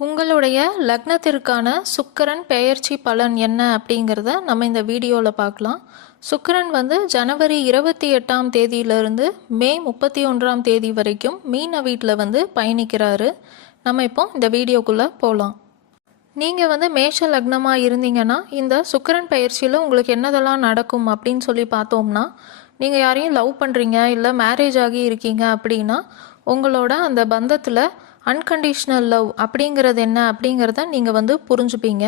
உங்களுடைய லக்னத்திற்கான சுக்கரன் பெயர்ச்சி பலன் என்ன அப்படிங்கிறத நம்ம இந்த வீடியோவில் பார்க்கலாம். சுக்கரன் வந்து ஜனவரி இருபத்தி எட்டாம் தேதியிலிருந்து மே முப்பத்தி ஒன்றாம் தேதி வரைக்கும் மீன வீட்டில் வந்து பயணிக்கிறாரு. நம்ம இப்போ இந்த வீடியோக்குள்ளே போகலாம் நீங்கள் வந்து மேஷ லக்னமாக இருந்தீங்கன்னா இந்த சுக்கிரன் பயிற்சியில் உங்களுக்கு என்னதெல்லாம் நடக்கும் அப்படின்னு சொல்லி பார்த்தோம்னா நீங்கள் யாரையும் லவ் பண்ணுறீங்க இல்லை மேரேஜ் ஆகி இருக்கீங்க அப்படின்னா உங்களோட அந்த பந்தத்தில் அன்கண்டிஷ்னல் லவ் அப்படிங்கிறது என்ன அப்படிங்கிறத நீங்கள் வந்து புரிஞ்சுப்பீங்க.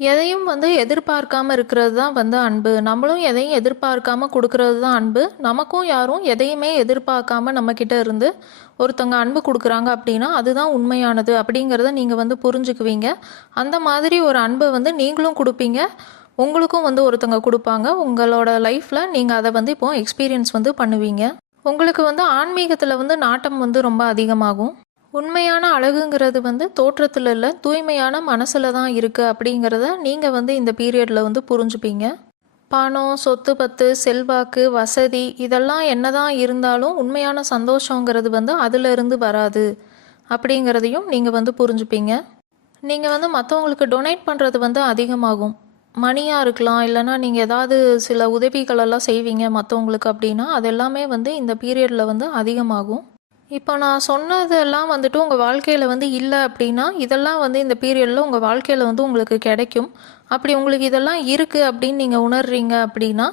எதையும் வந்து எதிர்பார்க்காம இருக்கிறது தான் வந்து அன்பு. நம்மளும் எதையும் எதிர்பார்க்காம கொடுக்கறது தான் அன்பு. நமக்கும் யாரும் எதையுமே எதிர்பார்க்காம நம்மக்கிட்ட இருந்து ஒருத்தவங்க அன்பு கொடுக்குறாங்க அப்படின்னா அதுதான் உண்மையானது அப்படிங்கிறத நீங்கள் வந்து புரிஞ்சுக்குவீங்க. அந்த மாதிரி ஒரு அன்பை வந்து நீங்களும் கொடுப்பீங்க. உங்களுக்கும் வந்து ஒருத்தவங்க கொடுப்பாங்க. உங்களோட லைஃப்பில் நீங்கள் அதை வந்து இப்போ எக்ஸ்பீரியன்ஸ் வந்து பண்ணுவீங்க. உங்களுக்கு வந்து ஆன்மீகத்தில் வந்து நாட்டம் வந்து ரொம்ப அதிகமாகும். உண்மையான அழகுங்கிறது வந்து தோற்றத்தில் இல்லை தூய்மையான மனசில் தான் இருக்குது அப்படிங்கிறத நீங்கள் வந்து இந்த பீரியடில் வந்து புரிஞ்சுப்பீங்க. பணம் சொத்து பத்து செல்வாக்கு வசதி இதெல்லாம் என்னதான் இருந்தாலும் உண்மையான சந்தோஷங்கிறது வந்து அதிலிருந்து வராது அப்படிங்கிறதையும் நீங்கள் வந்து புரிஞ்சுப்பீங்க. நீங்கள் வந்து மற்றவங்களுக்கு டொனேட் பண்ணுறது வந்து அதிகமாகும். மணியாக இருக்கலாம் இல்லைன்னா நீங்கள் ஏதாவது சில உதவிகளெல்லாம் செய்வீங்க மற்றவங்களுக்கு அப்படின்னா அது எல்லாமே வந்து இந்த பீரியடில் வந்து அதிகமாகும். இப்போ நான் சொன்னதெல்லாம் வந்துட்டு உங்கள் வாழ்க்கையில் வந்து இல்லை அப்படின்னா இதெல்லாம் வந்து இந்த பீரியடில் உங்கள் வாழ்க்கையில் வந்து உங்களுக்கு கிடைக்கும். அப்படி உங்களுக்கு இதெல்லாம் இருக்குது அப்படின்னு நீங்கள் உணர்றீங்க அப்படின்னா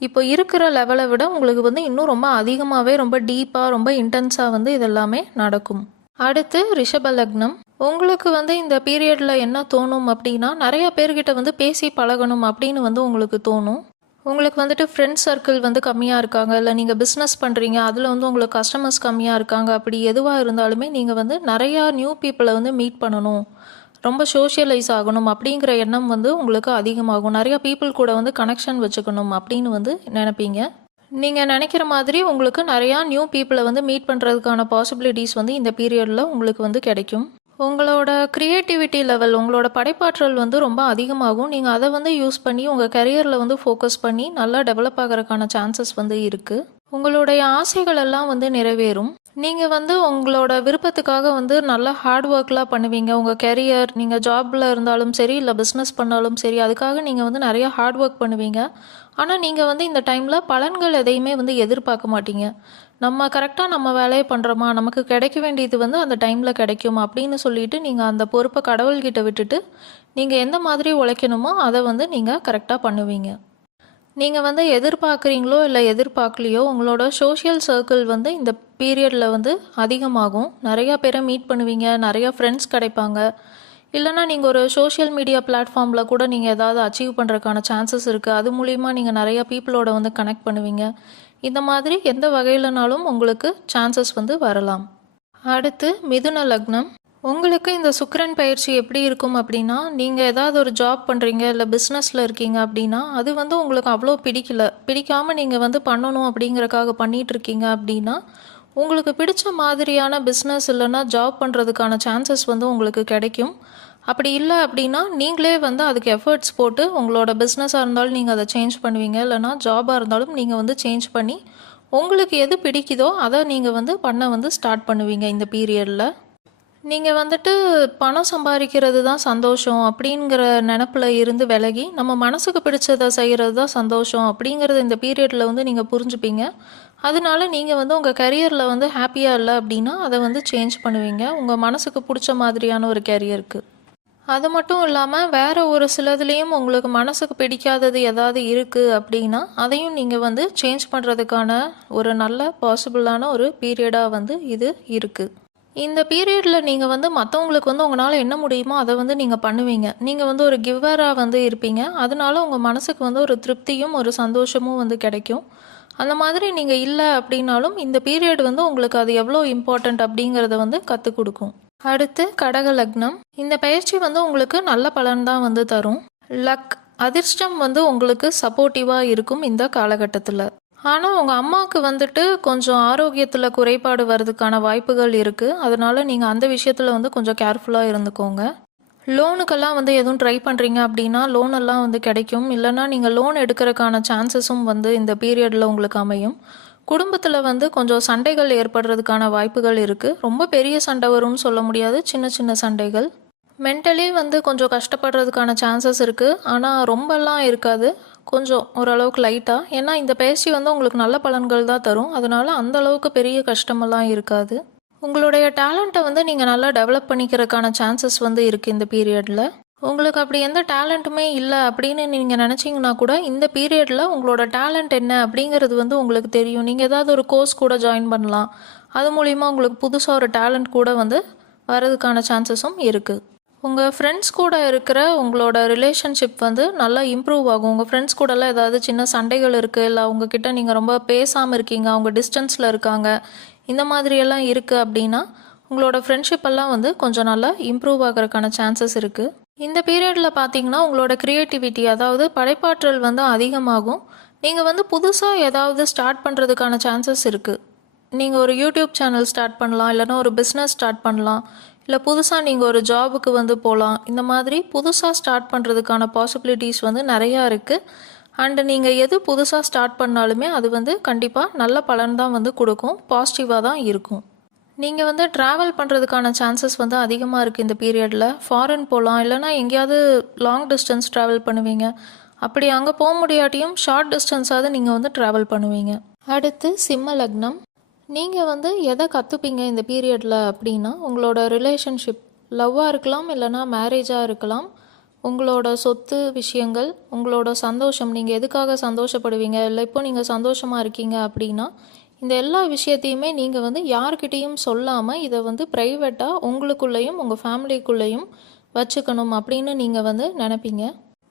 இப்போ இருக்கிற லெவலை விட உங்களுக்கு வந்து இன்னும் ரொம்ப அதிகமாகவே ரொம்ப டீப்பாக ரொம்ப இன்டென்ஸாக வந்து இதெல்லாமே நடக்கும். அடுத்து ரிஷப லக்னம். உங்களுக்கு வந்து இந்த பீரியடில் என்ன தோணும் அப்படின்னா நிறைய பேர்கிட்ட வந்து பேசி பழகணும் அப்படின்னு வந்து உங்களுக்கு தோணும். உங்களுக்கு வந்துட்டு ஃப்ரெண்ட்ஸ் சர்க்கிள் வந்து கம்மியாக இருக்காங்க இல்லை நீங்கள் பிஸ்னஸ் பண்ணுறீங்க அதில் வந்து உங்களுக்கு கஸ்டமர்ஸ் கம்மியாக இருக்காங்க அப்படி எதுவாக இருந்தாலுமே நீங்கள் வந்து நிறையா நியூ பீப்புளை வந்து மீட் பண்ணணும். ரொம்ப சோஷியலைஸ் ஆகணும் அப்படிங்கிற எண்ணம் வந்து உங்களுக்கு அதிகமாகும். நிறையா பீப்புள் கூட வந்து கனெக்ஷன் வச்சுக்கணும் அப்படின்னு வந்து நினைப்பீங்க. நீங்கள் நினைக்கிற மாதிரி உங்களுக்கு நிறையா நியூ பீப்புளை வந்து மீட் பண்ணுறதுக்கான பாசிபிலிட்டிஸ் வந்து இந்த பீரியடில் உங்களுக்கு வந்து கிடைக்கும். உங்களோட க்ரியேட்டிவிட்டி லெவல் உங்களோட படைப்பாற்றல் வந்து ரொம்ப அதிகமாகும். நீங்கள் அதை வந்து யூஸ் பண்ணி உங்கள் கரியரில் வந்து ஃபோக்கஸ் பண்ணி நல்லா டெவலப் ஆகிறதுக்கான சான்சஸ் வந்து இருக்குது உங்களுடைய ஆசைகள் எல்லாம் வந்து நிறைவேறும். நீங்கள் வந்து உங்களோட விருப்பத்துக்காக வந்து நல்லா ஹார்ட் ஒர்க்லாம் பண்ணுவீங்க. உங்கள் கெரியர் நீங்கள் ஜாபில் இருந்தாலும் சரி இல்லை பிஸ்னஸ் பண்ணாலும் சரி அதுக்காக நீங்கள் வந்து நிறையா ஹார்ட் ஒர்க் பண்ணுவீங்க. ஆனால் நீங்கள் வந்து இந்த டைமில் பலன்கள் எதையுமே வந்து எதிர்பார்க்க மாட்டீங்க. நம்ம கரெக்டாக நம்ம வேலையை பண்ணுறோமா நமக்கு கிடைக்க வேண்டியது வந்து அந்த டைமில் கிடைக்கும்? அப்படின்னு சொல்லிட்டு நீங்கள் அந்த பொறுப்பை கடவுள்கிட்ட விட்டுட்டு நீங்கள் எந்த மாதிரி உழைக்கணுமோ அதை வந்து நீங்கள் கரெக்டாக பண்ணுவீங்க. நீங்கள் வந்து எதிர்பார்க்குறீங்களோ இல்லை எதிர்பார்க்கலையோ உங்களோட சோஷியல் சர்க்கிள் வந்து இந்த பீரியடில் வந்து அதிகமாகும். நிறையா பேரை மீட் பண்ணுவீங்க நிறையா ஃப்ரெண்ட்ஸ் கிடைப்பாங்க. இல்லைனா நீங்கள் ஒரு சோஷியல் மீடியா பிளாட்ஃபார்மில் கூட நீங்கள் ஏதாவது அச்சீவ் பண்ணுறதுக்கான சான்சஸ் இருக்குது அது மூலிமா நீங்கள் நிறையா பீப்புளோட வந்து கனெக்ட் பண்ணுவீங்க. இந்த மாதிரி எந்த வகையிலனாலும் உங்களுக்கு சான்சஸ் வந்து வரலாம். அடுத்து மிதுன லக்னம். உங்களுக்கு இந்த சுக்கரன் பயிற்சி எப்படி இருக்கும் அப்படின்னா நீங்கள் ஏதாவது ஒரு ஜாப் பண்ணுறீங்க இல்லை பிஸ்னஸில் இருக்கீங்க அப்படின்னா அது வந்து உங்களுக்கு அவ்வளோ பிடிக்கல. பிடிக்காமல் நீங்கள் வந்து பண்ணணும் அப்படிங்கிறக்காக பண்ணிகிட்டு இருக்கீங்க அப்படின்னா உங்களுக்கு பிடிச்ச மாதிரியான பிஸ்னஸ் இல்லைன்னா ஜாப் பண்ணுறதுக்கான சான்சஸ் வந்து உங்களுக்கு கிடைக்கும். அப்படி இல்லை அப்படின்னா நீங்களே வந்து அதுக்கு எஃபர்ட்ஸ் போட்டு உங்களோட பிஸ்னஸாக இருந்தாலும் நீங்கள் அதை சேஞ்ச் பண்ணுவீங்க. இல்லைன்னா ஜாபாக இருந்தாலும் நீங்கள் வந்து சேஞ்ச் பண்ணி உங்களுக்கு எது பிடிக்குதோ அதை நீங்கள் வந்து பண்ண வந்து ஸ்டார்ட் பண்ணுவீங்க இந்த பீரியடில் நீங்கள் வந்துட்டு பணம் சம்பாதிக்கிறது தான் சந்தோஷம் அப்படிங்கிற நினப்பில் இருந்து விலகி நம்ம மனசுக்கு பிடிச்சதை செய்கிறது தான் சந்தோஷம் அப்படிங்கிறது இந்த பீரியடில் வந்து நீங்கள் புரிஞ்சுப்பீங்க. அதனால நீங்கள் வந்து உங்கள் கரியரில் வந்து ஹாப்பியாக இல்லை அப்படின்னா அதை வந்து சேஞ்ச் பண்ணுவீங்க. உங்கள் மனசுக்கு பிடிச்ச மாதிரியான ஒரு கரியருக்கு அது மட்டும் இல்லாமல் வேறு ஒரு சிலதுலேயும் உங்களுக்கு மனசுக்கு பிடிக்காதது ஏதாவது இருக்குது அப்படின்னா அதையும் நீங்கள் வந்து சேஞ்ச் பண்ணுறதுக்கான ஒரு நல்ல பாசிபிளான ஒரு பீரியடாக வந்து இது இருக்குது இந்த பீரியடில் நீங்கள் வந்து மற்றவங்களுக்கு வந்து உங்களால் என்ன முடியுமோ அதை வந்து நீங்கள் பண்ணுவீங்க. நீங்கள் வந்து ஒரு கிவ்வராக வந்து இருப்பீங்க. அதனால உங்கள் மனசுக்கு வந்து ஒரு திருப்தியும் ஒரு சந்தோஷமும் வந்து கிடைக்கும். அந்த மாதிரி நீங்கள் இல்லை அப்படின்னாலும் இந்த பீரியட் வந்து உங்களுக்கு அது எவ்வளோ இம்பார்ட்டண்ட் அப்படிங்கிறத வந்து கற்றுக் கொடுக்கும். அடுத்து கடக லக்னம் இந்த பயிற்சி வந்து உங்களுக்கு நல்ல பலன் தான் வந்து தரும். லக் அதிர்ஷ்டம் வந்து உங்களுக்கு சப்போர்ட்டிவாக இருக்கும் இந்த காலகட்டத்தில். ஆனால் உங்கள் அம்மாவுக்கு வந்துட்டு கொஞ்சம் ஆரோக்கியத்தில் குறைபாடு வர்றதுக்கான வாய்ப்புகள் இருக்குது அதனால நீங்கள் அந்த விஷயத்தில் வந்து கொஞ்சம் கேர்ஃபுல்லாக இருந்துக்கோங்க. லோனுக்கெல்லாம் வந்து எதுவும் ட்ரை பண்ணுறீங்க அப்படின்னா லோன் எல்லாம் வந்து கிடைக்கும். இல்லைன்னா நீங்கள் லோன் எடுக்கிறதுக்கான சான்சஸும் வந்து இந்த பீரியடில் உங்களுக்கு அமையும். குடும்பத்தில் வந்து கொஞ்சம் சண்டைகள் ஏற்படுறதுக்கான வாய்ப்புகள் இருக்குது ரொம்ப பெரிய சண்டை வரும்னு சொல்ல முடியாது. சின்ன சின்ன சண்டைகள். மென்டலி வந்து கொஞ்சம் கஷ்டப்படுறதுக்கான சான்சஸ் இருக்குது ஆனால் ரொம்பலாம் இருக்காது. கொஞ்சம் ஓரளவுக்கு லைட்டாக ஏன்னா இந்த பயிற்சி வந்து உங்களுக்கு நல்ல பலன்கள் தான் தரும். அதனால அந்த அளவுக்கு பெரிய கஷ்டமெல்லாம் இருக்காது. உங்களுடைய டேலண்ட்டை வந்து நீங்கள் நல்லா டெவலப் பண்ணிக்கிறதுக்கான சான்சஸ் வந்து இருக்குது இந்த பீரியடில் உங்களுக்கு அப்படி எந்த டேலண்ட்டுமே இல்லை அப்படின்னு நீங்கள் நினச்சிங்கன்னா கூட இந்த பீரியடில் உங்களோட டேலண்ட் என்ன அப்படிங்கிறது வந்து உங்களுக்கு தெரியும். நீங்கள் ஏதாவது ஒரு கோர்ஸ் கூட ஜாயின் பண்ணலாம். அது மூலிமா உங்களுக்கு புதுசாக ஒரு டேலண்ட் கூட வந்து வரதுக்கான சான்சஸும் இருக்குது உங்கள் ஃப்ரெண்ட்ஸ் கூட இருக்கிற உங்களோட ரிலேஷன்ஷிப் வந்து நல்லா இம்ப்ரூவ் ஆகும். உங்கள் ஃப்ரெண்ட்ஸ் கூடலாம் ஏதாவது சின்ன சண்டைகள் இருக்குது இல்லை அவங்கக்கிட்ட நீங்கள் ரொம்ப பேசாமல் இருக்கீங்க. அவங்க டிஸ்டன்ஸில் இருக்காங்க. இந்த மாதிரியெல்லாம் இருக்குது அப்படின்னா உங்களோட ஃப்ரெண்ட்ஷிப் எல்லாம் வந்து கொஞ்சம் நல்லா இம்ப்ரூவ் ஆகிறதுக்கான சான்சஸ் இருக்குது இந்த பீரியடில் பார்த்தீங்கன்னா உங்களோட க்ரியேட்டிவிட்டி அதாவது படைப்பாற்றல் வந்து அதிகமாகும். நீங்கள் வந்து புதுசாக ஏதாவது ஸ்டார்ட் பண்ணுறதுக்கான சான்சஸ் இருக்குது நீங்கள் ஒரு யூடியூப் சேனல் ஸ்டார்ட் பண்ணலாம் இல்லைன்னா ஒரு பிஸ்னஸ் ஸ்டார்ட் பண்ணலாம் இல்லை புதுசாக நீங்கள் ஒரு ஜாபுக்கு வந்து போகலாம் இந்த மாதிரி புதுசாக ஸ்டார்ட் பண்ணுறதுக்கான பாசிபிலிட்டிஸ் வந்து நிறையா இருக்குது அண்டு நீங்கள் எது புதுசாக ஸ்டார்ட் பண்ணாலுமே அது வந்து கண்டிப்பாக நல்ல பலன் தான் வந்து கொடுக்கும். பாசிட்டிவாக தான் இருக்கும். நீங்கள் வந்து ட்ராவல் பண்ணுறதுக்கான சான்சஸ் வந்து அதிகமாக இருக்குது இந்த பீரியடில் ஃபாரின் போகலாம் இல்லைனா எங்கேயாவது லாங் டிஸ்டன்ஸ் ட்ராவல் பண்ணுவீங்க. அப்படி அங்கே போக முடியாட்டியும் ஷார்ட் டிஸ்டன்ஸாவது நீங்கள் வந்து ட்ராவல் பண்ணுவீங்க. அடுத்து சிம்ம லக்னம். நீங்கள் வந்து எதை கற்றுப்பீங்க இந்த பீரியடில் அப்படின்னா உங்களோட ரிலேஷன்ஷிப் லவ்வாக இருக்கலாம் இல்லைனா மேரேஜாக இருக்கலாம். உங்களோட சொத்து விஷயங்கள் உங்களோட சந்தோஷம் நீங்கள் எதுக்காக சந்தோஷப்படுவீங்க? இல்லை இப்போ நீங்கள் சந்தோஷமாக இருக்கீங்க அப்படின்னா இந்த எல்லா விஷயத்தையுமே நீங்கள் வந்து யார்கிட்டேயும் சொல்லாமல் இதை வந்து ப்ரைவேட்டாக உங்களுக்குள்ளேயும் உங்கள் ஃபேமிலிக்குள்ளேயும் வச்சுக்கணும் அப்படின்னு நீங்கள் வந்து நினைப்பீங்க.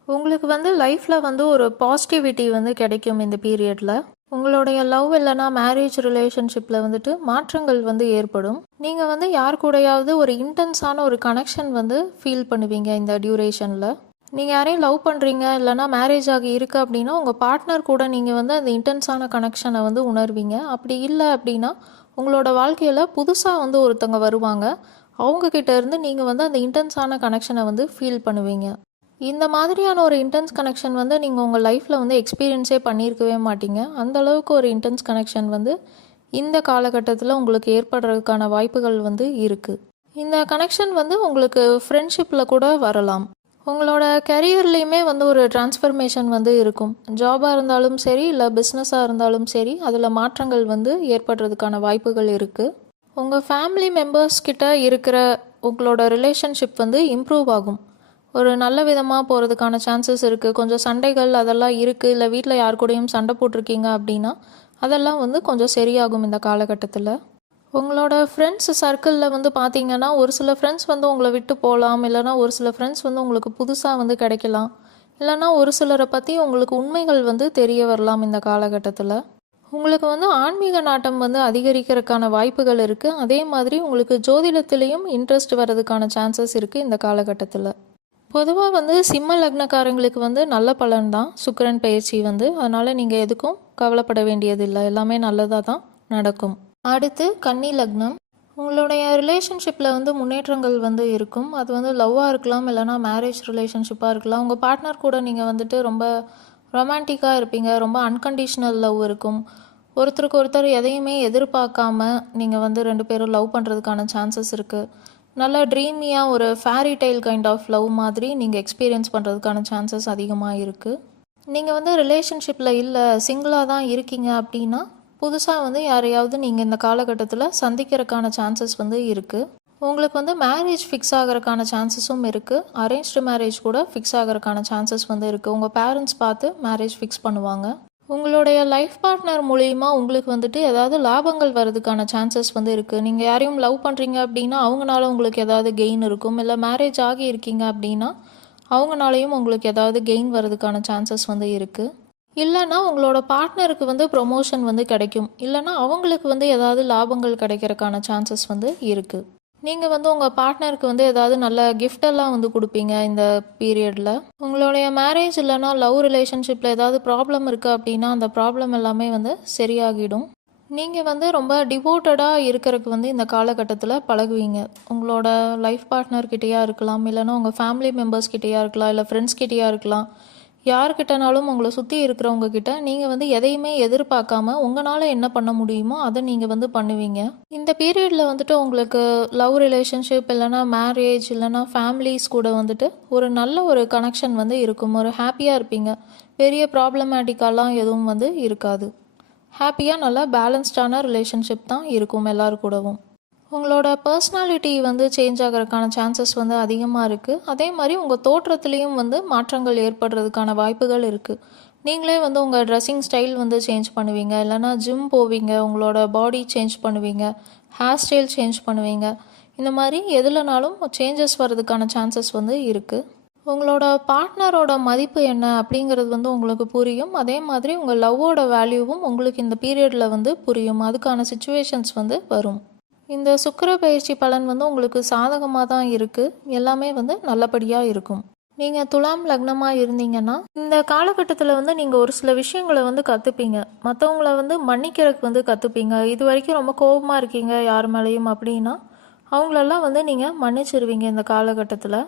உங்களுக்கு வந்து லைஃப்பில் வந்து ஒரு பாசிட்டிவிட்டி வந்து கிடைக்கும் இந்த பீரியடில் உங்களுடைய லவ் இல்லைனா மேரேஜ் ரிலேஷன்ஷிப்பில் வந்துட்டு மாற்றங்கள் வந்து ஏற்படும். நீங்கள் வந்து யார் கூடயாவது ஒரு இன்டென்ஸான ஒரு கனெக்ஷன் வந்து ஃபீல் பண்ணுவீங்க இந்த டியூரேஷனில் நீங்கள் யாரையும் லவ் பண்ணுறீங்க இல்லைனா மேரேஜ் ஆகி இருக்குது அப்படின்னா உங்கள் பார்ட்னர் கூட நீங்கள் வந்து அந்த இன்டென்ஸான கனெக்ஷனை வந்து உணர்வீங்க. அப்படி இல்லை அப்படின்னா உங்களோட வாழ்க்கையில் புதுசாக வந்து ஒருத்தவங்க வருவாங்க. அவங்கக்கிட்ட இருந்து நீங்கள் வந்து அந்த இன்டென்ஸான கனெக்ஷனை வந்து ஃபீல் பண்ணுவீங்க. இந்த மாதிரியான ஒரு இன்டென்ஸ் கனெக்ஷன் வந்து நீங்கள் உங்கள் லைஃப்பில் வந்து எக்ஸ்பீரியன்ஸே பண்ணியிருக்கவே மாட்டீங்க. அந்த அளவுக்கு ஒரு இன்டென்ஸ் கனெக்ஷன் வந்து இந்த காலகட்டத்தில் உங்களுக்கு ஏற்படுறதுக்கான வாய்ப்புகள் வந்து இருக்குது இந்த கனெக்ஷன் வந்து உங்களுக்கு ஃப்ரெண்ட்ஷிப்பில் கூட வரலாம். உங்களோட கரியர்லேயுமே வந்து ஒரு டிரான்ஸ்ஃபர்மேஷன் வந்து இருக்கும். ஜாபாக இருந்தாலும் சரி இல்லை பிஸ்னஸாக இருந்தாலும் சரி அதில் மாற்றங்கள் வந்து ஏற்படுறதுக்கான வாய்ப்புகள் இருக்குது உங்கள் ஃபேமிலி மெம்பர்ஸ் கிட்ட இருக்கிற உங்களோட ரிலேஷன்ஷிப் வந்து இம்ப்ரூவ் ஆகும். ஒரு நல்ல விதமாக போகிறதுக்கான சான்சஸ் இருக்குது கொஞ்சம் சண்டைகள் அதெல்லாம் இருக்குது இல்லை வீட்டில் யார் கூடயும் சண்டை போட்டிருக்கீங்க அப்படின்னா அதெல்லாம் வந்து கொஞ்சம் சரியாகும் இந்த காலகட்டத்தில். உங்களோட ஃப்ரெண்ட்ஸ் சர்க்கிளில் வந்து பார்த்தீங்கன்னா ஒரு சில ஃப்ரெண்ட்ஸ் வந்து உங்களை விட்டு போகலாம் இல்லைனா ஒரு சில ஃப்ரெண்ட்ஸ் வந்து உங்களுக்கு புதுசாக வந்து கிடைக்கலாம். இல்லைனா ஒரு சிலரை பற்றி உங்களுக்கு உண்மைகள் வந்து தெரிய வரலாம் இந்த காலகட்டத்தில். உங்களுக்கு வந்து ஆன்மீக நாட்டம் வந்து அதிகரிக்கிறதுக்கான வாய்ப்புகள் இருக்குது அதே மாதிரி உங்களுக்கு ஜோதிடத்துலேயும் இன்ட்ரெஸ்ட் வர்றதுக்கான சான்சஸ் இருக்குது இந்த காலகட்டத்தில். பொதுவாக வந்து சிம்ம லக்னக்காரங்களுக்கு வந்து நல்ல பலன் தான். சுக்கரன் பயிற்சி வந்து. அதனால் நீங்கள் எதுக்கும் கவலைப்பட வேண்டியதில்லை. எல்லாமே நல்லதாக தான் நடக்கும். அடுத்து கன்னி லக்னம். உங்களுடைய ரிலேஷன்ஷிப்பில் வந்து முன்னேற்றங்கள் வந்து இருக்கும். அது வந்து லவ்வாக இருக்கலாம் இல்லைனா மேரேஜ் ரிலேஷன்ஷிப்பாக இருக்கலாம். உங்கள் பார்ட்னர் கூட நீங்கள் வந்துட்டு ரொம்ப ரொமான்டிக்காக இருப்பீங்க ரொம்ப அன்கண்டிஷ்னல் லவ் இருக்கும். ஒருத்தருக்கு ஒருத்தர் எதையுமே எதிர்பார்க்காம நீங்கள் வந்து ரெண்டு பேரும் லவ் பண்ணுறதுக்கான சான்சஸ் இருக்குது நல்லா ட்ரீமியாக ஒரு fairy tale kind of love மாதிரி நீங்கள் எக்ஸ்பீரியன்ஸ் பண்ணுறதுக்கான சான்சஸ் அதிகமாக இருக்குது நீங்கள் வந்து ரிலேஷன்ஷிப்பில் இல்லை சிங்கிளாக தான் இருக்கீங்க அப்படின்னா புதுசாக வந்து யாரையாவது நீங்கள் இந்த காலகட்டத்தில் சந்திக்கிறதுக்கான சான்சஸ் வந்து இருக்குது உங்களுக்கு வந்து மேரேஜ் ஃபிக்ஸ் ஆகிறதுக்கான சான்சஸும் இருக்குது அரேஞ்ச்டு மேரேஜ் கூட ஃபிக்ஸ் ஆகிறதுக்கான சான்சஸ் வந்து இருக்குது உங்கள் பேரண்ட்ஸ் பார்த்து மேரேஜ் ஃபிக்ஸ் பண்ணுவாங்க. உங்களுடைய லைஃப் பார்ட்னர் மூலிமா உங்களுக்கு வந்துட்டு ஏதாவது லாபங்கள் வர்றதுக்கான சான்சஸ் வந்து இருக்குது நீங்கள் யாரையும் லவ் பண்ணுறீங்க அப்படின்னா அவங்கனால உங்களுக்கு ஏதாவது கெயின் இருக்கும். இல்லை மேரேஜ் ஆகி இருக்கீங்க அப்படின்னா அவங்கனாலையும் உங்களுக்கு ஏதாவது கெயின் வர்றதுக்கான சான்சஸ் வந்து இருக்குது இல்லைன்னா உங்களோட பார்ட்னருக்கு வந்து ப்ரொமோஷன் வந்து கிடைக்கும். இல்லைன்னா அவங்களுக்கு வந்து ஏதாவது லாபங்கள் கிடைக்கிறதுக்கான சான்சஸ் வந்து இருக்குது நீங்கள் வந்து உங்கள் பார்ட்னருக்கு வந்து ஏதாவது நல்ல கிஃப்டெல்லாம் வந்து கொடுப்பீங்க இந்த பீரியடில் உங்களுடைய மேரேஜ் இல்லைன்னா லவ் ரிலேஷன்ஷிப்பில் ஏதாவது ப்ராப்ளம் இருக்குது அப்படின்னா அந்த ப்ராப்ளம் எல்லாமே வந்து சரியாகிடும். நீங்கள் வந்து ரொம்ப டிவோட்டடாக இருக்கிறதுக்கு வந்து இந்த காலகட்டத்தில் பழகுவீங்க. உங்களோட லைஃப் பார்ட்னர்கிட்டேயா இருக்கலாம் இல்லைன்னா உங்கள் ஃபேமிலி மெம்பர்ஸ் கிட்டேயா இருக்கலாம் இல்லை ஃப்ரெண்ட்ஸ் கிட்டேயா இருக்கலாம். யார்கிட்டனாலும் உங்களை சுற்றி இருக்கிறவங்க கிட்ட நீங்கள் வந்து எதையுமே எதிர்பார்க்காம உங்களால் என்ன பண்ண முடியுமோ அதை நீங்கள் வந்து பண்ணுவீங்க. இந்த பீரியடில் வந்துட்டு உங்களுக்கு லவ் ரிலேஷன்ஷிப் இல்லைனா மேரேஜ் இல்லைனா ஃபேமிலிஸ் கூட வந்துட்டு ஒரு நல்ல ஒரு கனெக்ஷன் வந்து இருக்கும். ஒரு ஹாப்பியாக இருப்பீங்க. பெரிய ப்ராப்ளமேட்டிக்காலாம் எதுவும் வந்து இருக்காது. ஹாப்பியாக நல்லா பேலன்ஸ்டான ரிலேஷன்ஷிப் தான் இருக்கும் எல்லாரு கூடவும். உங்களோட பர்சனாலிட்டி வந்து சேஞ்ச் ஆகிறதுக்கான சான்சஸ் வந்து அதிகமாக இருக்குது அதே மாதிரி உங்கள் தோற்றத்துலேயும் வந்து மாற்றங்கள் ஏற்படுறதுக்கான வாய்ப்புகள் இருக்குது நீங்களே வந்து உங்கள் ட்ரெஸ்ஸிங் ஸ்டைல் வந்து சேஞ்ச் பண்ணுவீங்க. இல்லைனா ஜிம் போவீங்க உங்களோட பாடி சேஞ்ச் பண்ணுவீங்க ஹேர் ஸ்டைல் சேஞ்ச் பண்ணுவீங்க. இந்த மாதிரி எதுலனாலும் சேஞ்சஸ் வர்றதுக்கான சான்சஸ் வந்து இருக்குது உங்களோட பார்ட்னரோட மதிப்பு என்ன அப்படிங்கிறது வந்து உங்களுக்கு புரியும். அதே மாதிரி உங்கள் லவ்வோட வேல்யூவும் உங்களுக்கு இந்த பீரியடில் வந்து புரியும். அதுக்கான சுச்சுவேஷன்ஸ் வந்து வரும். இந்த சுக்கிர பயிற்சி பலன் வந்து உங்களுக்கு சாதகமாக தான் இருக்குது எல்லாமே வந்து நல்லபடியாக இருக்கும். நீங்கள் துலாம் லக்னமாக இருந்தீங்கன்னா இந்த காலகட்டத்தில் வந்து நீங்கள் ஒரு சில விஷயங்களை வந்து கற்றுப்பீங்க மற்றவங்கள வந்து மன்னிக்கிறதுக்கு வந்து கற்றுப்பீங்க இது வரைக்கும் ரொம்ப கோபமாக இருக்கீங்க யார் மேலேயும் அப்படின்னா அவங்களெல்லாம் வந்து நீங்கள் மன்னிச்சிருவீங்க இந்த காலகட்டத்தில்.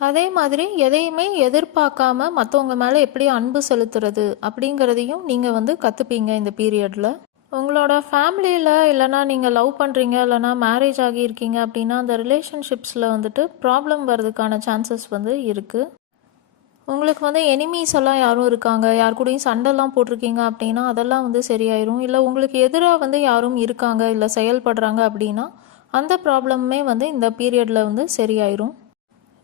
அதே மாதிரி எதையுமே எதிர்பார்க்காம மற்றவங்க மேலே எப்படி அன்பு செலுத்துறது அப்படிங்கிறதையும் நீங்கள் வந்து கற்றுப்பீங்க இந்த பீரியடில் உங்களோட ஃபேமிலியில் இல்லைனா நீங்கள் லவ் பண்ணுறீங்க இல்லைனா மேரேஜ் ஆகியிருக்கீங்க அப்படின்னா அந்த ரிலேஷன்ஷிப்ஸில் வந்துட்டு ப்ராப்ளம் வர்றதுக்கான சான்சஸ் வந்து இருக்குது உங்களுக்கு வந்து எனிமீஸ் எல்லாம் யாரும் இருக்காங்க? யார் கூடயும் சண்டைலாம் போட்டிருக்கீங்க அப்படின்னா அதெல்லாம் வந்து சரியாயிரும். இல்லை உங்களுக்கு எதிராக வந்து யாரும் இருக்காங்க இல்லை செயல்படுறாங்க அப்படின்னா அந்த ப்ராப்ளமுமே வந்து இந்த பீரியடில் வந்து சரியாயிரும்.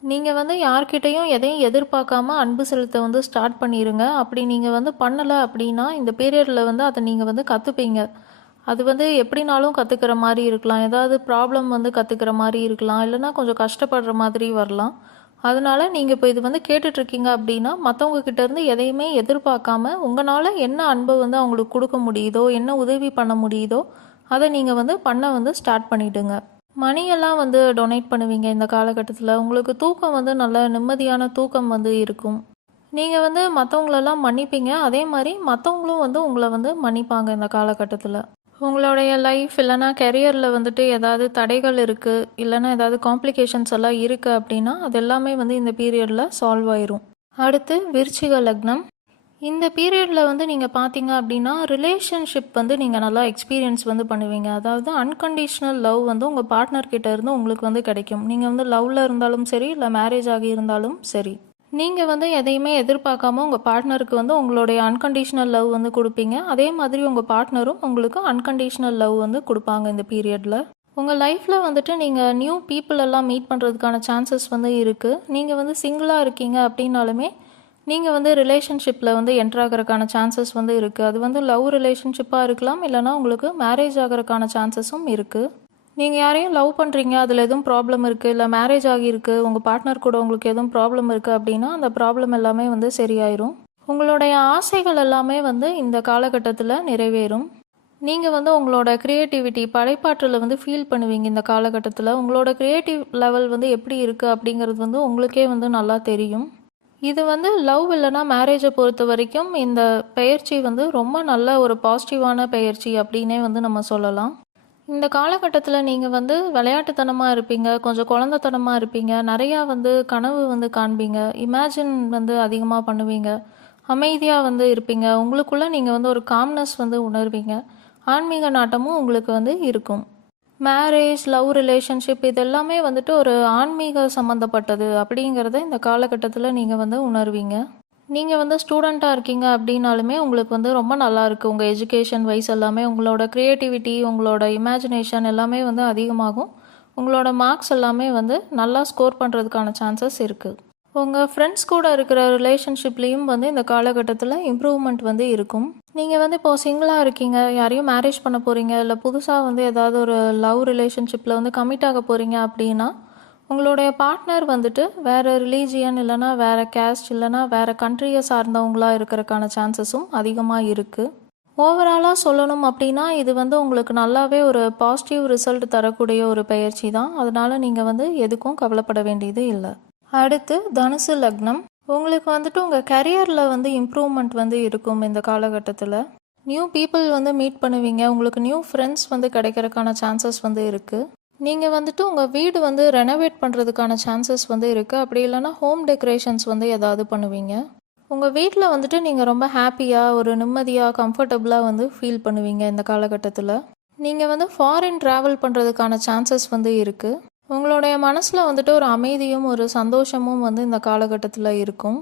நீங்கள் வந்து யார்கிட்டையும் எதையும் எதிர்பார்க்காம அன்பு செலுத்த வந்து ஸ்டார்ட் பண்ணிடுங்க அப்படி நீங்கள் வந்து பண்ணலை அப்படின்னா இந்த பீரியடில் வந்து அதை நீங்கள் வந்து கற்றுப்பீங்க அது வந்து எப்படினாலும் கற்றுக்கிற மாதிரி இருக்கலாம். ஏதாவது ப்ராப்ளம் வந்து கற்றுக்கிற மாதிரி இருக்கலாம். இல்லைனா கொஞ்சம் கஷ்டப்படுற மாதிரி வரலாம். அதனால் நீங்கள் இப்போ இது வந்து கேட்டுட்ருக்கீங்க அப்படின்னா மற்றவங்க கிட்டேருந்து எதையுமே எதிர்பார்க்காம உங்களால் என்ன அன்பை வந்து அவங்களுக்கு கொடுக்க முடியுதோ என்ன உதவி பண்ண முடியுதோ அதை நீங்கள் வந்து பண்ண வந்து ஸ்டார்ட் பண்ணிவிடுங்க மணியெல்லாம் வந்து டொனேட் பண்ணுவீங்க இந்த காலகட்டத்தில். உங்களுக்கு தூக்கம் வந்து நல்ல நிம்மதியான தூக்கம் வந்து இருக்கும். நீங்கள் வந்து மற்றவங்களெல்லாம் மன்னிப்பீங்க. அதே மாதிரி மற்றவங்களும் வந்து உங்களை வந்து மன்னிப்பாங்க இந்த காலகட்டத்தில். உங்களுடைய லைஃப் இல்லைனா கெரியரில் வந்துட்டு ஏதாவது தடைகள் இருக்குது இல்லைனா ஏதாவது காம்ப்ளிகேஷன்ஸ் எல்லாம் இருக்குது அப்படின்னா அது எல்லாமே வந்து இந்த பீரியடில் சால்வ் ஆயிரும். அடுத்து விருச்சிக லக்னம். இந்த பீரியடில் வந்து நீங்கள் பார்த்தீங்க அப்படின்னா ரிலேஷன்ஷிப் வந்து நீங்கள் நல்லா எக்ஸ்பீரியன்ஸ் வந்து பண்ணுவீங்க. அதாவது அன்கண்டிஷ்னல் லவ் வந்து உங்கள் பார்ட்னர்கிட்ட இருந்து உங்களுக்கு வந்து கிடைக்கும். நீங்கள் வந்து லவ்வில் இருந்தாலும் சரி இல்லை மேரேஜ் ஆகி இருந்தாலும் சரி. நீங்கள் வந்து எதையுமே எதிர்பார்க்காம உங்கள் பார்ட்னருக்கு வந்து உங்களுடைய அன்கண்டிஷ்னல் லவ் வந்து கொடுப்பீங்க. அதே மாதிரி உங்கள் பார்ட்னரும் உங்களுக்கு அன்கண்டிஷ்னல் லவ் வந்து கொடுப்பாங்க இந்த பீரியடில் உங்கள் லைஃப்பில் வந்துட்டு நீங்கள் நியூ பீப்புள் எல்லாம் மீட் பண்ணுறதுக்கான சான்சஸ் வந்து இருக்குது நீங்கள் வந்து சிங்கிளாக இருக்கீங்க அப்படின்னாலுமே நீங்கள் வந்து ரிலேஷன்ஷிப்பில் வந்து என்ட்ரு ஆகிறதுக்கான சான்சஸ் வந்து இருக்குது அது வந்து லவ் ரிலேஷன்ஷிப்பாக இருக்கலாம் இல்லைனா உங்களுக்கு மேரேஜ் ஆகிறதுக்கான சான்சஸும் இருக்குது நீங்கள் யாரையும் லவ் பண்ணுறீங்க அதில் எதுவும் ப்ராப்ளம் இருக்குது இல்லை மேரேஜ் ஆகியிருக்கு உங்கள் பார்ட்னர் கூட உங்களுக்கு எதுவும் ப்ராப்ளம் இருக்குது அப்படின்னா அந்த ப்ராப்ளம் எல்லாமே வந்து சரியாயிரும். உங்களுடைய ஆசைகள் எல்லாமே வந்து இந்த காலகட்டத்தில் நிறைவேறும். நீங்கள் வந்து உங்களோட க்ரியேட்டிவிட்டி படைப்பாற்றலை வந்து ஃபீல் பண்ணுவீங்க இந்த காலகட்டத்தில். உங்களோட க்ரியேட்டிவ் லெவல் வந்து எப்படி இருக்குது அப்படிங்கிறது வந்து உங்களுக்கே வந்து நல்லா தெரியும். இது வந்து லவ் இல்லைனா மேரேஜை பொறுத்த வரைக்கும் இந்த பயிற்சி வந்து ரொம்ப நல்ல ஒரு பாசிட்டிவான பயிற்சி அப்படின்னே வந்து நம்ம சொல்லலாம். இந்த காலகட்டத்தில் நீங்கள் வந்து விளையாட்டுத்தனமாக இருப்பீங்க கொஞ்சம் குழந்தைத்தனமாக இருப்பீங்க நிறையா வந்து கனவு வந்து காண்பீங்க இமேஜின் வந்து அதிகமாக பண்ணுவீங்க அமைதியாக வந்து இருப்பீங்க உங்களுக்குள்ளே நீங்கள் வந்து ஒரு காம்னஸ் வந்து உணர்வீங்க ஆன்மீக நாட்டமும் உங்களுக்கு வந்து இருக்கும். மேரேஜ் லவ் ரிலேஷன்ஷிப் இது எல்லாமே வந்துட்டு ஒரு ஆன்மீக சம்மந்தப்பட்டது அப்படிங்கிறத இந்த காலகட்டத்தில் நீங்கள் வந்து உணர்வீங்க. நீங்கள் வந்து ஸ்டூடெண்ட்டாக இருக்கீங்க அப்படின்னாலுமே உங்களுக்கு வந்து ரொம்ப நல்லாயிருக்கு உங்கள் எஜுகேஷன் வைஸ் எல்லாமே உங்களோட க்ரியேட்டிவிட்டி உங்களோட இமேஜினேஷன் எல்லாமே வந்து அதிகமாகும். உங்களோட மார்க்ஸ் எல்லாமே வந்து நல்லா ஸ்கோர் பண்ணுறதுக்கான சான்சஸ் இருக்குது உங்கள் ஃப்ரெண்ட்ஸ் கூட இருக்கிற ரிலேஷன்ஷிப்லேயும் வந்து இந்த காலகட்டத்தில் இம்ப்ரூவ்மெண்ட் வந்து இருக்கும். நீங்கள் வந்து இப்போது சிங்கிளாக இருக்கீங்க யாரையும் மேரேஜ் பண்ண போகிறீங்க இல்லை புதுசாக வந்து ஏதாவது ஒரு லவ் ரிலேஷன்ஷிப்பில் வந்து கமிட் ஆக போகிறீங்க அப்படின்னா உங்களுடைய பார்ட்னர் வந்துட்டு வேறு ரிலீஜியன் இல்லைனா வேறு கேஸ்ட் இல்லைனா வேறு கண்ட்ரியை சார்ந்தவங்களாக இருக்கிறதுக்கான சான்சஸும் அதிகமாக இருக்குது ஓவராலாக சொல்லணும் அப்படின்னா இது வந்து உங்களுக்கு நல்லாவே ஒரு பாசிட்டிவ் ரிசல்ட் தரக்கூடிய ஒரு பயிற்சி தான். அதனால் நீங்கள் வந்து எதுக்கும் கவலைப்பட வேண்டியது இல்லை. அடுத்து தனுசு லக்னம். உங்களுக்கு வந்துட்டு உங்கள் கரியரில் வந்து இம்ப்ரூவ்மெண்ட் வந்து இருக்கும் இந்த காலகட்டத்தில். நியூ பீப்புள் வந்து மீட் பண்ணுவீங்க. உங்களுக்கு நியூ ஃப்ரெண்ட்ஸ் வந்து கிடைக்கிறதுக்கான சான்சஸ் வந்து இருக்குது நீங்கள் வந்துட்டு உங்கள் வீடு வந்து ரெனோவேட் பண்ணுறதுக்கான சான்சஸ் வந்து இருக்குது அப்படி இல்லைனா ஹோம் டெக்கரேஷன்ஸ் வந்து ஏதாவது பண்ணுவீங்க. உங்கள் வீட்டில் வந்துட்டு நீங்கள் ரொம்ப ஹாப்பியாக ஒரு நிம்மதியாக கம்ஃபர்டபுளாக வந்து ஃபீல் பண்ணுவீங்க இந்த காலகட்டத்தில். நீங்கள் வந்து ஃபாரின் ட்ராவல் பண்ணுறதுக்கான சான்சஸ் வந்து இருக்குது உங்களுடைய மனசில் வந்துட்டு ஒரு அமைதியும் ஒரு சந்தோஷமும் வந்து இந்த காலகட்டத்தில் இருக்கும்.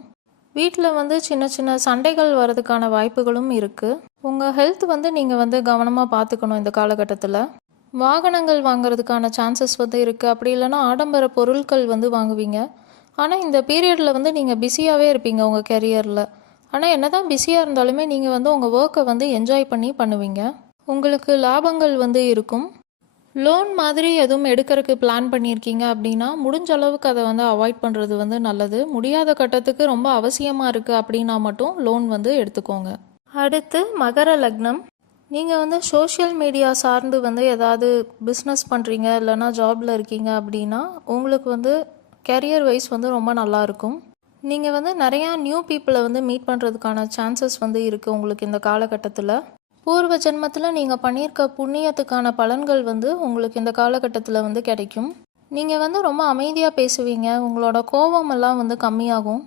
வீட்டில் வந்து சின்ன சின்ன சண்டைகள் வர்றதுக்கான வாய்ப்புகளும் இருக்குது உங்கள் ஹெல்த் வந்து நீங்கள் வந்து கவனமாக பார்த்துக்கணும் இந்த காலகட்டத்தில். வாகனங்கள் வாங்குறதுக்கான சான்சஸ் வந்து இருக்குது அப்படி இல்லைன்னா ஆடம்பர பொருட்கள் வந்து வாங்குவீங்க. ஆனால் இந்த பீரியடில் வந்து நீங்கள் பிஸியாகவே இருப்பீங்க உங்கள் கெரியரில் ஆனால் என்ன தான் பிஸியாக இருந்தாலுமே நீங்கள் வந்து உங்கள் ஒர்க்கை வந்து என்ஜாய் பண்ணி பண்ணுவீங்க. உங்களுக்கு லாபங்கள் வந்து இருக்கும். லோன் மாதிரி எதுவும் எடுக்கிறதுக்கு பிளான் பண்ணியிருக்கீங்க அப்படின்னா முடிஞ்ச அளவுக்கு அதை வந்து அவாய்ட் பண்ணுறது வந்து நல்லது. முடியாத கட்டத்துக்கு ரொம்ப அவசியமாக இருக்குது அப்படின்னா மட்டும் லோன் வந்து எடுத்துக்கோங்க. அடுத்து மகர லக்னம். நீங்கள் வந்து சோஷியல் மீடியா சார்ந்து வந்து ஏதாவது பிஸ்னஸ் பண்ணுறீங்க இல்லைன்னா ஜாபில் இருக்கீங்க அப்படின்னா உங்களுக்கு வந்து கெரியர் வைஸ் வந்து ரொம்ப நல்லாயிருக்கும் நீங்கள் வந்து நிறையா நியூ பீப்புளை வந்து மீட் பண்ணுறதுக்கான சான்சஸ் வந்து இருக்குது உங்களுக்கு இந்த காலகட்டத்தில். பூர்வ ஜென்மத்தில் நீங்கள் பண்ணியிருக்க புண்ணியத்துக்கான பலன்கள் வந்து உங்களுக்கு இந்த காலகட்டத்தில் வந்து கிடைக்கும். நீங்கள் வந்து ரொம்ப அமைதியாக பேசுவீங்க. உங்களோட கோபமெல்லாம் வந்து கம்மியாகும்.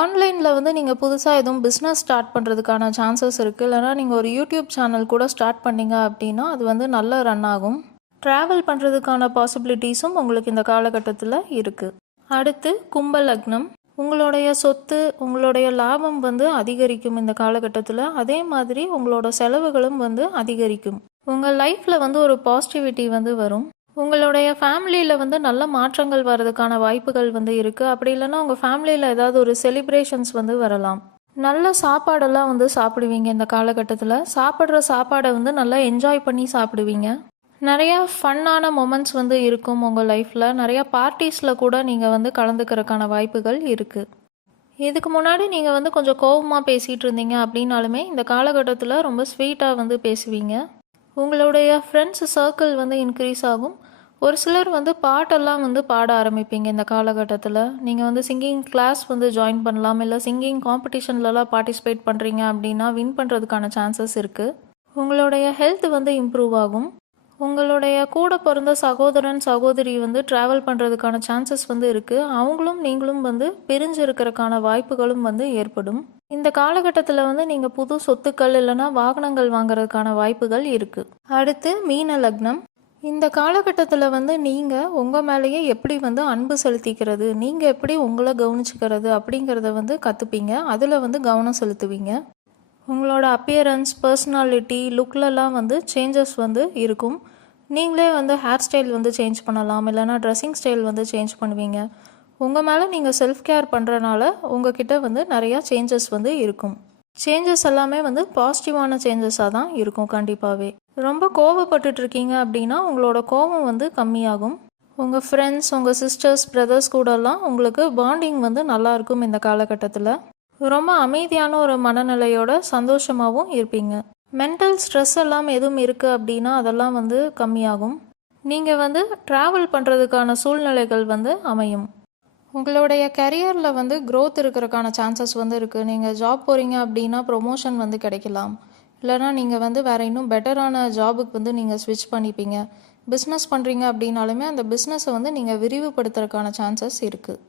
ஆன்லைனில் வந்து நீங்கள் புதுசாக எதுவும் பிஸ்னஸ் ஸ்டார்ட் பண்ணுறதுக்கான சான்சஸ் இருக்குது இல்லைனா நீங்கள் ஒரு யூடியூப் சேனல் கூட ஸ்டார்ட் பண்ணீங்க அப்படின்னா அது வந்து நல்ல ரன் ஆகும். ட்ராவல் பண்ணுறதுக்கான பாசிபிலிட்டிஸும் உங்களுக்கு இந்த காலகட்டத்தில் இருக்குது அடுத்து கும்ப லக்னம். உங்களுடைய சொத்து உங்களுடைய லாபம் வந்து அதிகரிக்கும் இந்த காலகட்டத்தில். அதே மாதிரி உங்களோட செலவுகளும் வந்து அதிகரிக்கும். உங்கள் லைஃப்பில் வந்து ஒரு பாசிட்டிவிட்டி வந்து வரும். உங்களுடைய ஃபேமிலியில் வந்து நல்ல மாற்றங்கள் வர்றதுக்கான வாய்ப்புகள் வந்து இருக்குது அப்படி இல்லைன்னா உங்கள் ஃபேமிலியில் ஏதாவது ஒரு செலிப்ரேஷன்ஸ் வந்து வரலாம். நல்ல சாப்பாடெல்லாம் வந்து சாப்பிடுவீங்க இந்த காலகட்டத்தில். சாப்பிட்ற சாப்பாடை வந்து நல்லா என்ஜாய் பண்ணி சாப்பிடுவீங்க. நிறையா ஃபன்னான மொமெண்ட்ஸ் வந்து இருக்கும் உங்கள் லைஃப்பில் நிறையா பார்ட்டிஸில் கூட நீங்கள் வந்து கலந்துக்கிறதுக்கான வாய்ப்புகள் இருக்குது இதுக்கு முன்னாடி நீங்கள் வந்து கொஞ்சம் கோபமாக பேசிகிட்டு இருந்தீங்க அப்படின்னாலுமே இந்த காலகட்டத்தில் ரொம்ப ஸ்வீட்டாக வந்து பேசுவீங்க. உங்களுடைய ஃப்ரெண்ட்ஸ் சர்க்கிள் வந்து இன்க்ரீஸ் ஆகும். ஒரு சிலர் வந்து பாட்டெல்லாம் வந்து பாட ஆரம்பிப்பீங்க இந்த காலகட்டத்தில். நீங்கள் வந்து சிங்கிங் கிளாஸ் வந்து ஜாயின் பண்ணலாம். இல்லை சிங்கிங் காம்படிஷன்லலாம் பார்ட்டிசிபேட் பண்ணுறீங்க அப்படின்னா வின் பண்ணுறதுக்கான சான்சஸ் இருக்குது உங்களுடைய ஹெல்த் வந்து இம்ப்ரூவ் ஆகும். உங்களுடைய கூட பிறந்த சகோதரன் சகோதரி வந்து ட்ராவல் பண்ணுறதுக்கான சான்சஸ் வந்து இருக்குது அவங்களும் நீங்களும் வந்து பிரிஞ்சிருக்கிறதுக்கான வாய்ப்புகளும் வந்து ஏற்படும். இந்த காலகட்டத்தில் வந்து நீங்கள் புது சொத்துக்கள் இல்லைன்னா வாகனங்கள் வாங்குறதுக்கான வாய்ப்புகள் இருக்குது அடுத்து மீன லக்னம். இந்த காலகட்டத்தில் வந்து நீங்கள் உங்கள் மேலேயே எப்படி வந்து அன்பு செலுத்திக்கிறது நீங்கள் எப்படி உங்களை கவனிச்சுக்கிறது அப்படிங்கிறத வந்து கற்றுப்பீங்க அதில் வந்து கவனம் செலுத்துவீங்க. உங்களோட அப்பியரன்ஸ் பர்சனாலிட்டி லுக்லலாம் வந்து சேஞ்சஸ் வந்து இருக்கும். நீங்களே வந்து ஹேர் ஸ்டைல் வந்து சேஞ்ச் பண்ணலாம் இல்லைனா ட்ரெஸ்ஸிங் ஸ்டைல் வந்து சேஞ்ச் பண்ணுவீங்க. உங்கள் மேலே நீங்கள் செல்ஃப் கேர் பண்ணுறனால உங்ககிட்ட வந்து நிறையா சேஞ்சஸ் வந்து இருக்கும். சேஞ்சஸ் எல்லாமே வந்து பாசிட்டிவான சேஞ்சஸாக தான் இருக்கும் கண்டிப்பாகவே ரொம்ப கோவப்பட்டுட்டு இருக்கீங்க அப்படின்னா உங்களோட கோபம் வந்து கம்மியாகும். உங்கள் ஃப்ரெண்ட்ஸ் உங்கள் சிஸ்டர்ஸ் பிரதர்ஸ் கூடலாம் உங்களுக்கு பாண்டிங் வந்து நல்லா இருக்கும் இந்த காலகட்டத்தில். ரொம்ப அமைதியான ஒரு மனநிலையோட சந்தோஷமாகவும் இருப்பீங்க. மென்டல் ஸ்ட்ரெஸ் எல்லாம் எதுவும் இருக்குது அப்படின்னா அதெல்லாம் வந்து கம்மியாகும். நீங்கள் வந்து ட்ராவல் பண்ணுறதுக்கான சூழ்நிலைகள் வந்து அமையும். உங்களுடைய கரியரில் வந்து க்ரோத் இருக்கிறதுக்கான சான்சஸ் வந்து இருக்குது நீங்கள் ஜாப் போகிறீங்க அப்படின்னா ப்ரொமோஷன் வந்து கிடைக்கலாம். இல்லைனா நீங்கள் வந்து வேறு இன்னும் பெட்டரான ஜாபுக்கு வந்து நீங்கள் ஸ்விட்ச் பண்ணிப்பீங்க. பிஸ்னஸ் பண்ணுறீங்க அப்படின்னாலுமே அந்த பிஸ்னஸை வந்து நீங்கள் விரிவுபடுத்துறதுக்கான சான்சஸ் இருக்குது